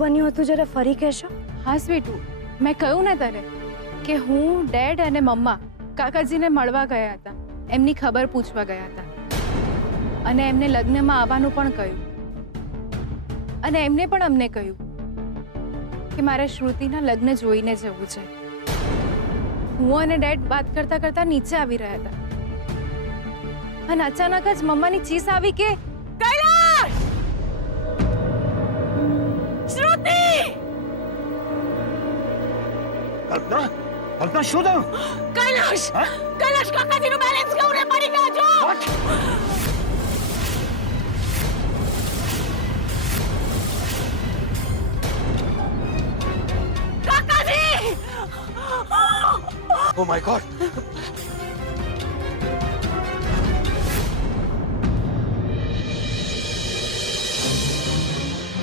બન્યું હતું જરા ફરી કહેશો? હા સ્વીટુ, મેં કહ્યું ને તને કે હું ડેડ અને મમ્મા કાકાજીને મળવા ગયા હતા, એમની ખબર પૂછવા ગયા હતા અને એમને લગ્નમાં આવવાનું પણ કહ્યું અને એમને પણ અમને કહ્યું કે મારે શ્રુતિના લગ્ન જોઈને જવું છે. હું અને ડેડ વાત કરતા કરતા નીચે આવી રહ્યા હતા અને અચાનક જ મમ્માની ચીસ આવી કે કૈલાશ! શ્રુતિ! કલ્પના, કલ્પના શું થયું? કૈલાશ! કૈલાશ કાકાજીનું બેલેન્સ કેવું રે પડી ગયા છો? કાકાજી! Oh my God!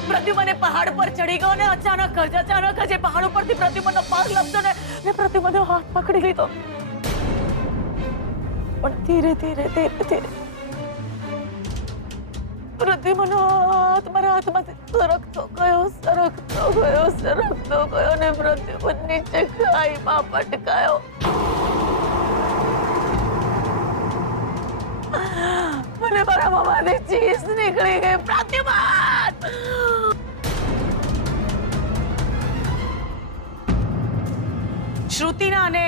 પ્રતિમાને પહાડ પર ચડી ગયો ને અચાનક જ એ પહાડ ઉપરથી પ્રતિમાનો પગ લપસ્યો ને પ્રતિમાનો હાથ પકડી લીધો. પણ ધીરે ધીરે પ્રતિમાનો હાથ મારા હાથમાંથી સરકતો ગયો ને પ્રતિમા નીચે ખાઈમાં પટકાયો. મને મારા મામાની ચીસ નીકળી ગઈ. પ્રતિમા! શ્રુતિના અને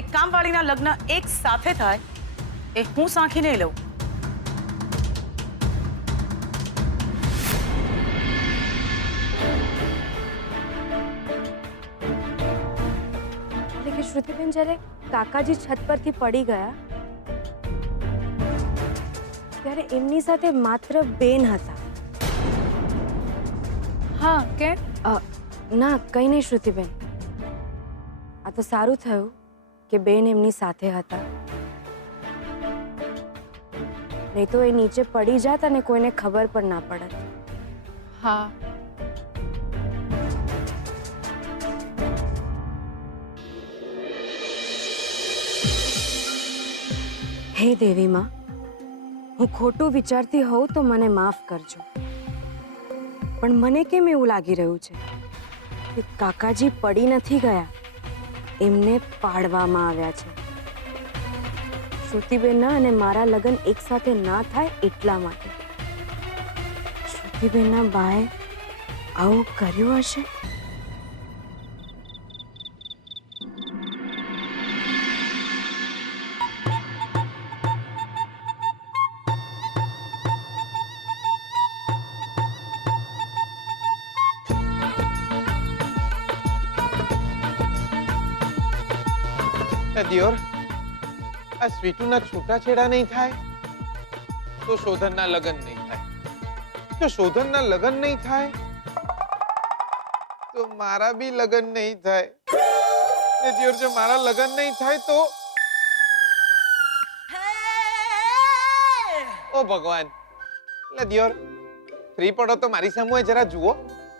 એક કામવાળીના લગ્ન એક સાથે થાય એ હું સાંખી નહીં લઉં. એટલે કે શ્રુતિબેન જ્યારે કાકાજી છત પરથી પડી ગયા ત્યારે એમની સાથે માત્ર બેન હતા. હા કે ના, કંઈ નહીં શ્રુતિબેન. આ તો સારું થયું કે બેન એમની સાથે હતા, નહીં તો એ નીચે પડી જાત અને કોઈને ખબર પણ ના પડત. હા, હે દેવી માં, હું ખોટું વિચારતી હોઉં તો મને માફ કરજો, પણ મને કેમ એવું લાગી રહ્યું છે કે કાકાજી પડી નથી ગયા, એમને પાડવામાં આવ્યા છે. શ્રુતિબેનના અને મારા લગ્ન એક સાથે ના થાય એટલા માટે. શ્રુતિબેનના બાએ આવું કર્યું હશે. દિયોર, આ સ્વીટુના છૂટાછેડા નહીં થાય તો શોધનના લગ્ન નહીં થાય. જો શોધનના લગ્ન નહીં થાય તો મારા બી લગ્ન નહીં થાય. ને દિયોર, જો મારા લગ્ન નહીં થાય તો ઓ ભગવાન! એટલે દિયોર, ફ્રી પડો તો મારી સામે જરા જુઓ.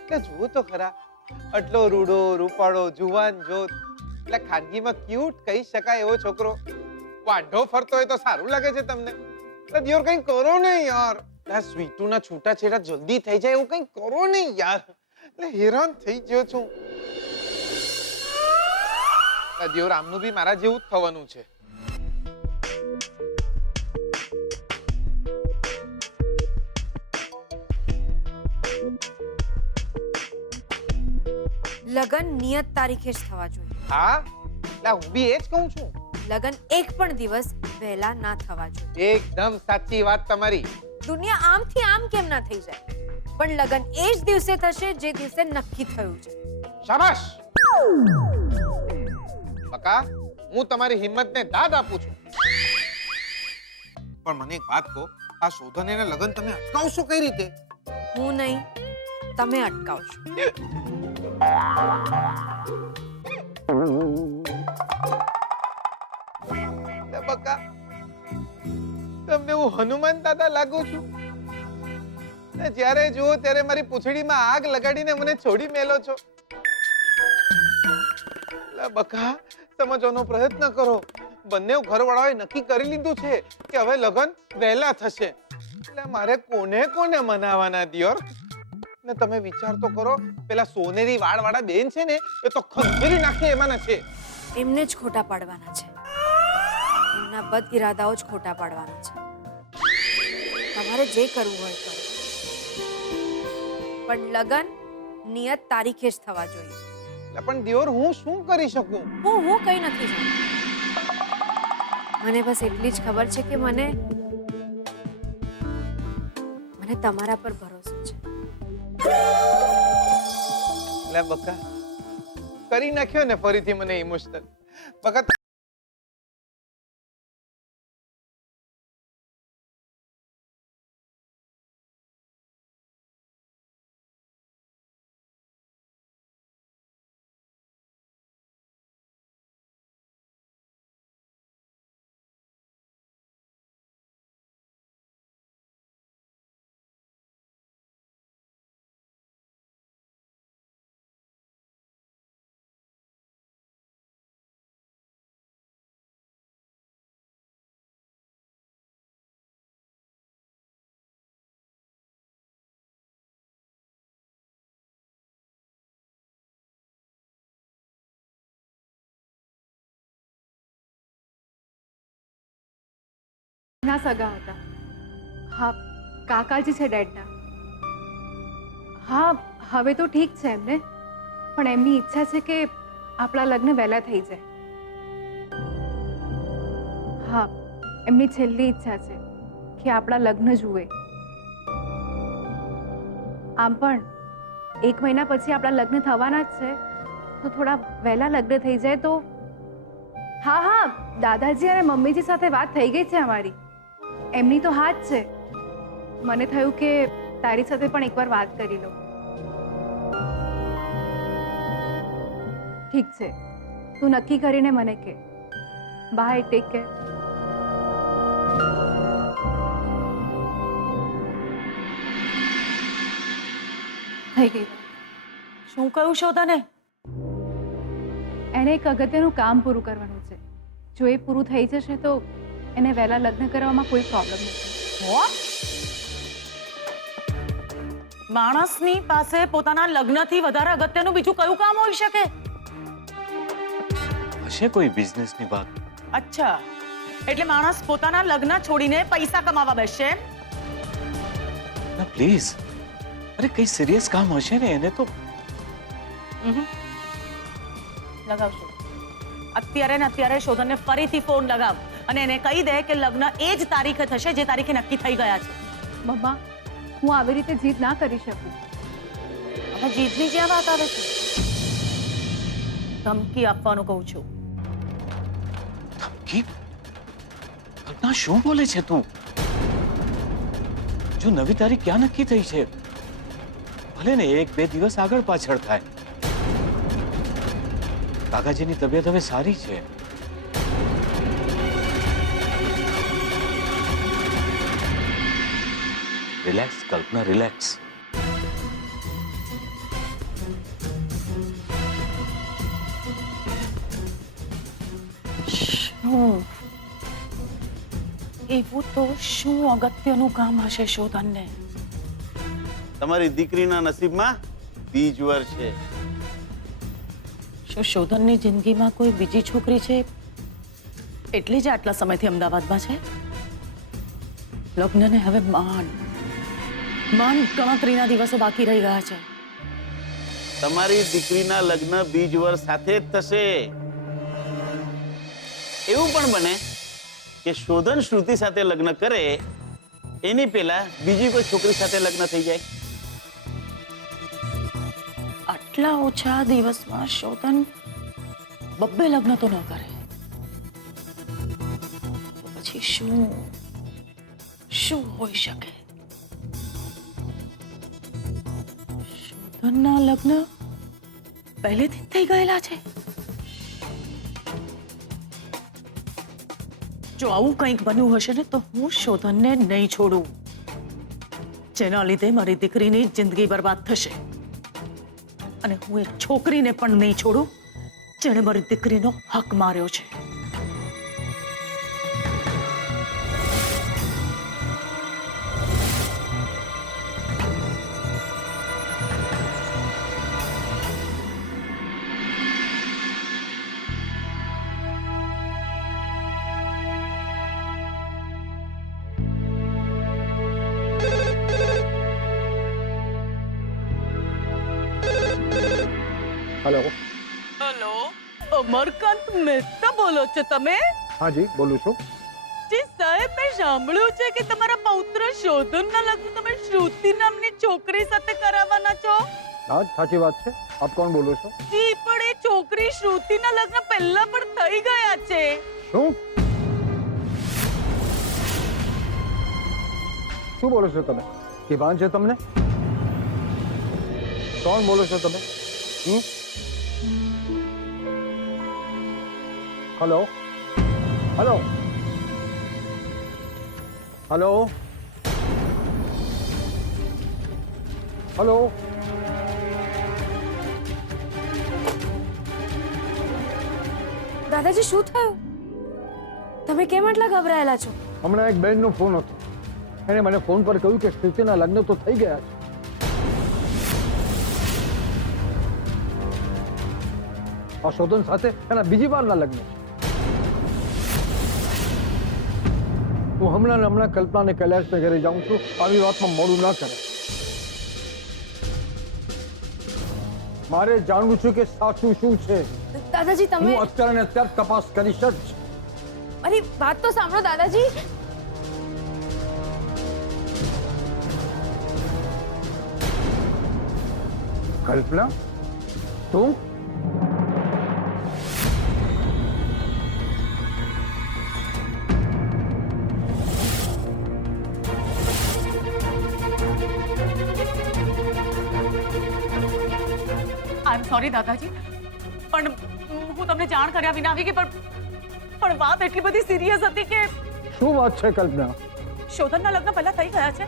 એટલે જુઓ તો ખરા, આટલો રૂડો રૂપાળો જુવાન જોત, એટલે ખાનગીમાં ક્યુટ કહી શકાય એવો છોકરો વાંઢો ફરતો હોય તો સારું લાગે છે તમને? એટલે દિયોર કંઈ કરો ને યાર. આ સ્વીટુના છૂટાછેડા જલ્દી થઈ જાય એવું કંઈ કરો ને યાર. એટલે હેરાન થઈ ગયો છું. દિયોર, આમનું બી મારા જેવું જ થવાનું છે. લગ્ન નિયત તારીખે જ થવા જોઈએ. હા, એટલે હું બી એ જ કહું છું. લગ્ન એક પણ દિવસ વહેલા ના થવા જોઈએ. એકદમ સાચી વાત તમારી. દુનિયા આમથી આમ કેમ ના થઈ જાય, પણ લગ્ન એ જ દિવસે થશે જે દિવસે નક્કી થયું છે. શાબાશ બકા, હું તમારી હિંમતને દાદ આપું છું. પણ મને એક વાત કહો, આ શોધન એના લગ્ન તમે અટકાવશો કઈ રીતે? હું નહીં, તમે અટકાવશો. બકા, તમને હું હનુમાન દાદા લાગુ છું? જ્યારે જુઓ ત્યારે મારી પૂંછડીમાં આગ લગાડીને મને છોડી મેલો છો. બકા, સમજવાનો પ્રયત્ન કરો. બંને ઘરવાળાઓએ નક્કી કરી લીધું છે કે હવે લગ્ન વહેલા થશે. એટલે મારે કોને કોને મનાવાના દિયોર? ને તમે વિચાર તો કરો, પેલા સોનેરી વાળવાળા બેન છે ને, એ તો ખંજરી નાખે એમાંના છે. એમને જ ખોટા પાડવાના છે. એમના બદ ઇરાદાઓ જ ખોટા પાડવાના છે. તમારે જે કરવું હોય કરો, પણ લગન નિયત તારીખે જ થવા જોઈએ. એટલે પણ દિયોર હું શું કરી શકું? હું કઈ નથી જાણતી. મને બસ એટલી જ ખબર છે કે મને તમારા પર ભરોસો છે. લે બકા, કરી નાખ્યો ને ફરીથી મને ઇમોશનલ. બકા ના સગા હતા. હા, કાકાજી છે ડેડના. હા, હવે તો ઠીક છે એમને, પણ એમની ઈચ્છા છે કે આપણા લગ્ન વહેલા થઈ જાય. હા, એમની છેલ્લી ઈચ્છા છે કે આપણા લગ્ન જુએ. આમ પણ 1 મહિના પછી આપણા લગ્ન થવાના જ છે, તો થોડા વહેલા લગ્ન થઈ જાય તો. હા, દાદાજી અને મમ્મીજી સાથે વાત થઈ ગઈ છે અમારી. એમની તો હા જ છે. મને થયું કે તારી સાથે પણ એકવાર વાત કરી લઉં. ઠીક છે, તું નક્કી કરીને મને કહે. Bye, take care. થઈ ગઈ. શું કહ્યું છો તને? એને એક અગત્યનું કામ પૂરું કરવાનું છે. જો એ પૂરું થઈ જશે તો એને વહેલા લગ્ન કરવામાં કોઈ પ્રોબ્લેમ નથી. વોટ? માણસની પાસે પોતાના લગ્નથી વધારે અગત્યનું બીજું કયું કામ હોઈ શકે? હશે કોઈ બિઝનેસની વાત. અચ્છા, એટલે માણસ પોતાના લગ્ન છોડીને પૈસા કમાવા બેસશે એમ? ના પ્લીઝ, અરે કઈ સિરિયસ કામ હશે ને એને તો. લગાવશું અત્યારે ને અત્યારે. શોધનને ફરીથી ફોન લગાવ અને એને કહી દે કે લગ્ન એ જ તારીખે થશે જે તારીખે નક્કી થઈ ગયા છે. મમ્મા, હું આવી રીતે જીદ ના કરી શકું. હવે જીતની ક્યાં વાત આવે છે? ધમકી આપવાનું કહું છું. ધમકી? કલ્પના, શું બોલે છે તું? જો નવી તારીખ ક્યાં નક્કી થઈ છે? ભલે ને 1-2 દિવસ આગળ પાછળ થાય. કાકાજીની તબિયત હવે સારી છે. રિલેક્સ કલ્પના, રિલેક્સ. એવું તો શું અગત્યનું કામ હશે શોધનને? તમારી દીકરીના નસીબમાં બીજ વર છે. શું શોધનની જિંદગીમાં કોઈ બીજી છોકરી છે એટલી જ આટલા સમયથી અમદાવાદમાં છે? લગ્નને હવે માંડ ગણતરીના દિવસો બાકી રહી ગયા છે. તમારી દીકરીના લગ્ન બીજ વર સાથે જ થશે. એવું પણ બને કે શોધન શ્રુતિ સાથે લગ્ન કરે એની પહેલા બીજી કોઈ છોકરી સાથે લગ્ન થઈ જાય. આટલા ઓછા દિવસમાં શોધન 2 લગ્ન તો ન કરે તો પછી શું હોઈ શકે? શોધનના લગ્ન પહેલેથી જ થઈ ગયેલા છે. જો આવું કંઈક બન્યું હશે ને તો હું શોધનને નહીં છોડું, જેના લીધે મારી દીકરીની જિંદગી બરબાદ થશે. અને હું એક છોકરીને પણ નહીં છોડું જેણે મારી દીકરીનો હક માર્યો છે. हेलो હેલો, અમરકાંત મહેતા બોલો છો તમે? हाँ जी बोलूँ છું જી સાહેબ, મેં સાંભળ્યું છે કે તમારા પૌત્ર શોધનના લગ્ન તમે શ્રુતિ નામની છોકરી સાથે કરાવવાના છો. હા સાચી વાત છે આપ કોણ બોલો છો જી, પણ એ છોકરી શ્રુતિના લગ્ન પહેલા પણ થઈ ગયા છે. શું શું બોલો છો તમે કે ભાન છે તમને કોણ બોલો છો તમે हेलो हेलो हेलो हेलो દાદાજી શું થયું? તમે કેમ આટલા ગભરાયેલા છો? હમણાં એક બેનનો ફોન હતો એને મને ફોન પર કહ્યું કે શ્રુતિના લગ્ન તો થઈ ગયા છે આ શોધન સાથે એના બીજી વારના લગ્ન છે હું હમણાં ને હમણાં કલ્પના ને કૈલાશને ઘરે જાઉં છું આવી વાતમાં મોડું ના કરે મારે જાણવું છે કે સાચું શું છે દાદાજી તમે હું અત્યારે ને અત્યારે તપાસ કરીશ જ અરે વાત તો સાંભળો દાદાજી. કલ્પના તું આઈ એમ સોરી દાદાજી, પણ હું તમને જાણ કર્યા વિના આવી ગઈ. પણ વાત એટલી બધી સિરિયસ હતી કે શું વાત છે કલ્પના શોધનના લગ્ન પહેલા થઈ ગયા છે.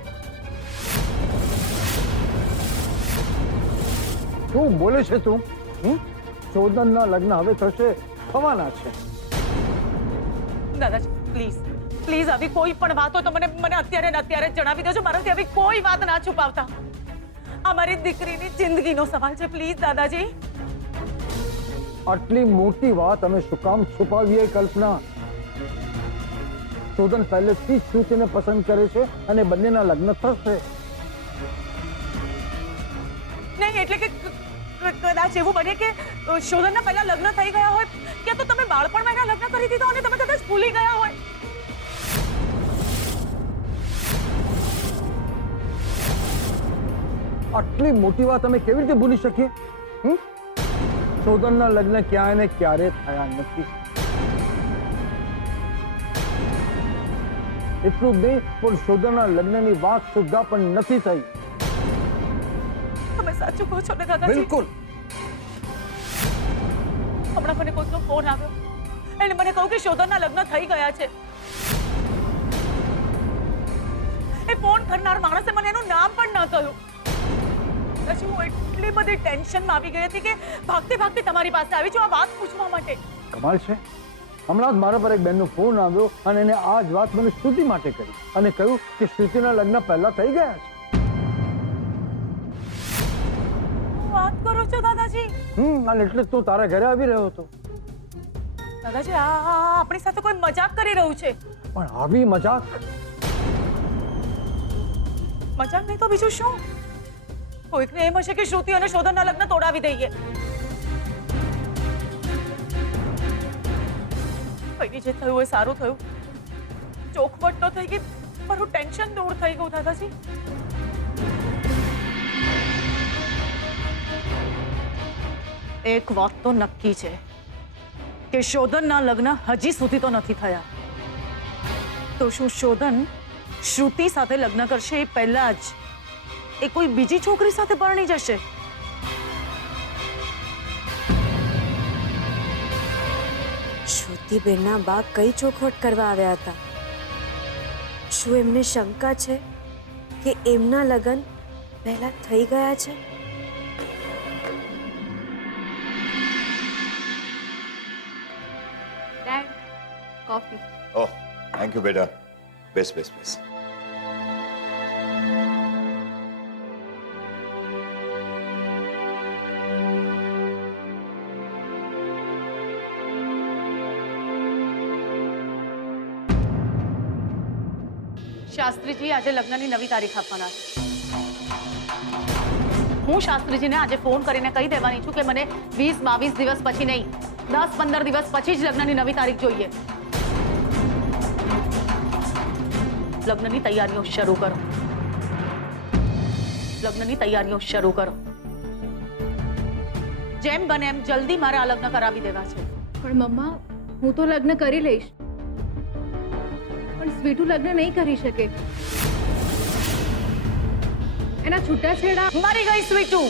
શું બોલે છે તું શોધનના લગ્ન હવે થશે થવાના છે દાદાજી પ્લીઝ પ્લીઝ આવી કોઈ પણ વાતો તો મને અત્યારે ને અત્યારે જ જણાવી દેજો. મારાથી આવી કોઈ વાત ના છુપાવતા. આ મારી દીકરીની જિંદગીનો સવાલ છે. પ્લીઝ દાદાજી. આટલી મોટી વાત અમે શું કામ છુપાવીએ કલ્પના શોધન પહેલેથી જ શ્રુતિને પસંદ કરે છે અને બંનેના લગ્ન થશે નહીં એટલે કે કદાચ એવું બને કે શોધનના પહેલા લગ્ન થઈ ગયા હોય કે તો તમે બાળપણમાં એના લગ્ન કરી દીધા અને તમે કદાચ ભૂલી ગયા હોય. આટલી મોટી વાત અમે કેવી રીતે ભૂલી શકીએ શોધનના લગ્ન ક્યાંય ને ક્યારે થયા નથી એટલું જ નહીં પણ શોધનના લગ્નની વાત સુદ્ધા પણ નથી થઈ તમે સાચું કહો છો ને દાદાજી? બિલકુલ હમણાં મને કોઈનો ફોન આવ્યો. એને મને કહ્યું કે શોધનના લગ્ન થઈ ગયા છે. એ ફોન કરનાર માણસે મને એનું નામ પણ ન કહ્યું. પછી હું એટલી બધી ટેન્શનમાં આવી ગઈ હતી કે ભાગતી ભાગતી તમારી પાસે આવી છું આ વાત પૂછવા માટે. કમાલ છે હમણાં જ મારા પર એક બેનનો ફોન આવ્યો અને એને આ જ વાત મને શ્રુતિ માટે કરી અને કહ્યું કે શ્રુતિના લગ્ન પહેલા થઈ ગયા છે શું વાત કરો છો દાદાજી? અને એટલે જ તું તારા ઘરે આવી રહ્યો હતો દાદાજી આ આપણી સાથે કોઈ મજાક કરી રહ્યું છે. પણ આવી મજાક મજાક નહીં તો બીજું શું? કોઈકને એમ હશે કે શ્રુતિ અને શોધનના લગ્ન તોડાવી દઈએ. કઈની જે થયું એ સારું થયું. ચોખવટ તો થઈ ગઈ મારું ટેન્શન દૂર થઈ ગયું દાદાજી. એક વાત તો નક્કી છે કે શોધનના લગ્ન હજી સુધી તો નથી થયા. તો શું શોધન શ્રુતિ સાથે લગ્ન કરશે એ પહેલા જ એ કોઈ બીજી છોકરી સાથે પરણી જશે? શ્રુતિબેનના બા કઈ ચોખવટ કરવા આવ્યા હતા? શું એમને શંકા છે કે એમના લગ્ન પહેલા થઈ ગયા છે? Dad, coffee. Oh thank you બેટા બેસ બેસ બેસ શાસ્ત્રીજી આજે લગ્નની નવી તારીખ આપવાના છે. હું શાસ્ત્રીજીને આજે ફોન કરીને કહી દેવાની છું કે મને 20-22 દિવસ પછી નહીં, 10-15 દિવસ પછી જ લગ્નની નવી તારીખ જોઈએ. લગ્નની તૈયારીઓ શરૂ કરો. લગ્નની તૈયારીઓ શરૂ કરો. જેમ બને એમ જલ્દી મારે આ લગ્ન કરાવી દેવા છે. પણ મમ્મા, હું તો લગ્ન કરી લઈશ, પણ સ્વીટુ લગ્ન નહીં કરી શકે. એના છૂટાછેડા. મરી ગઈ સ્વીટુ.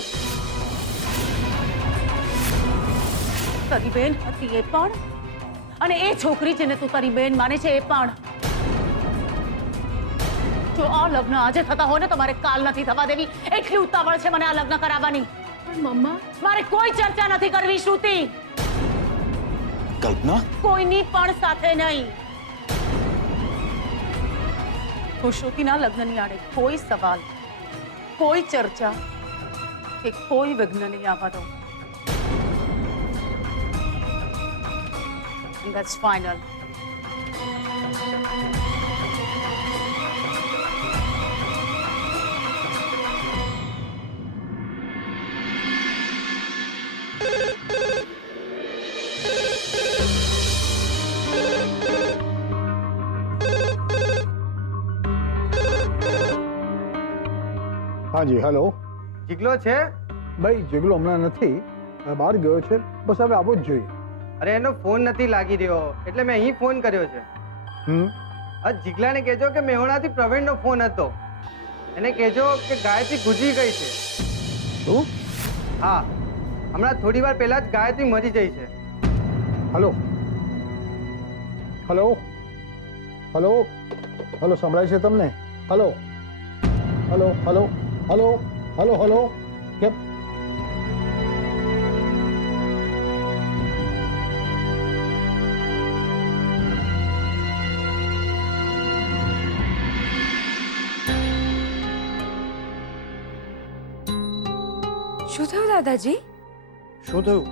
તારી બેન હતી એ પણ, અને એ છોકરી જેને તું તારી બેન માને છે એ પણ. જો આ લગ્ન આજે થતા હોય ને તો મારે કાલ નથી થવા દેવી. એટલી ઉતાવળ છે મને આ લગ્ન કરાવવાની. પણ મમ્મા, મારે કોઈ ચર્ચા નથી કરવી શ્રુતિ. कल्पना કોઈની પણ સાથે નહીં. હું શ્રુતિના લગ્નની આડે કોઈ સવાલ, કોઈ ચર્ચા કે કોઈ વિઘ્ન નહીં આવવા દઉં. That's final. હા જી, હેલો. જીગલો છે? ભાઈ જીગલો હમણાં નથી, બહાર ગયો છે, બસ હવે આવવો જ જોઈએ. અરે એનો ફોન નથી લાગી રહ્યો એટલે મેં અહીં ફોન કર્યો છે. આ જીગલાને કહેજો કે મેહોણાથી પ્રવીણનો ફોન હતો. એને કહેજો કે ગાયત્રી ગુજરી ગઈ છે. શું? હા, હમણાં થોડી વાર પહેલા જ ગાયત્રી મરી ગઈ છે. હલો હલો હલો હલો, સંભળાય છે તમને? Hello hello hello hello hello hello. કેમ? શું થયું દાદાજી? શું થયું?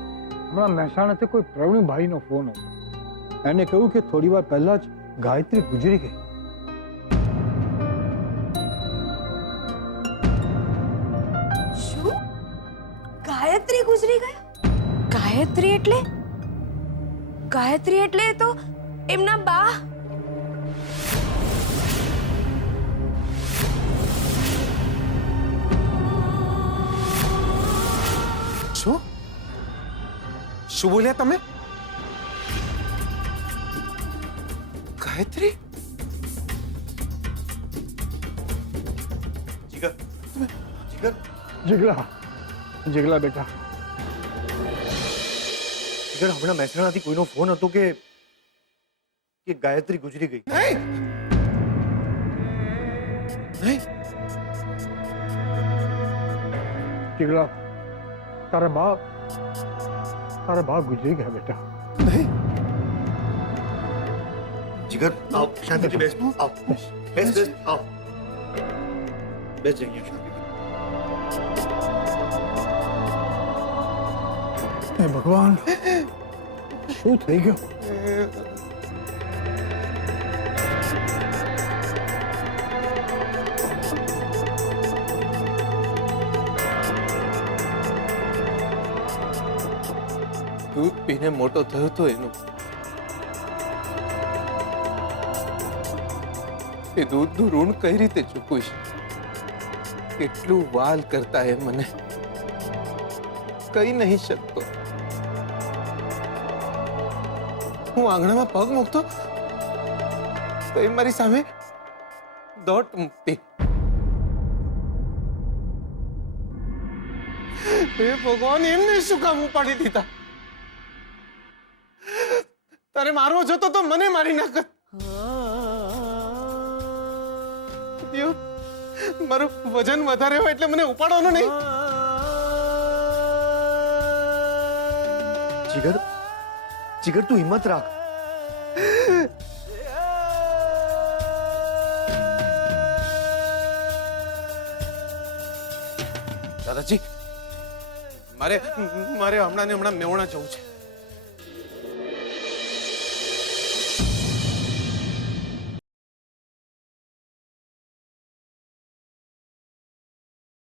હમણાં મહેસાણાથી કોઈ પ્રવીણભાઈનો ફોન હતો. એને કહ્યું કે થોડી વાર પહેલા જ ગાયત્રી ગુજરી ગઈ. શું? ગાયત્રી ગુજરી ગયા? ગાયત્રી એટલે? ગાયત્રી એટલે તો એમના બા. શું શું બોલ્યા તમે? ગાયત્રી? જીગર જીગર જીગલા, જીગલા બેટા, જીગર હમણાં મહેસાણાથી કોઈનો ફોન હતો કે ગાયત્રી ગુજરી ગઈ. નહીં નહીં જીગલા, તારા બા ગુજરી ગયા બેટા. નહીં. જીગર આવ, શાંતિથી બેસ. આવ, બેસ બેસ, આવ. બેસ જઈએ શાંતિથી. હે ભગવાન, શું થઈ ગયું? દૂધ પીને મોટો થયો તો એનો, એ દૂધનું ઋણ કઈ રીતે ચૂકવીશ? કેટલું વાલ કરતા એ મને કહી નહીં શકતો. હું આંગણામાં પગ મૂકતો તો એ મારી સામે દોટ મૂકતી. હે ભગવાન, એમને શું કામ ઉપાડી દીધા? તારે મારવો જોતો તો મને મારી નાખત. દિયો, મારું વજન વધારે હોય એટલે મને ઉપાડવાનું નહીં. જીગર જીગર, તું હિંમત રાખ. દાદાજી, મારે હમણાં ને હમણાં મેહોણા જવું છે.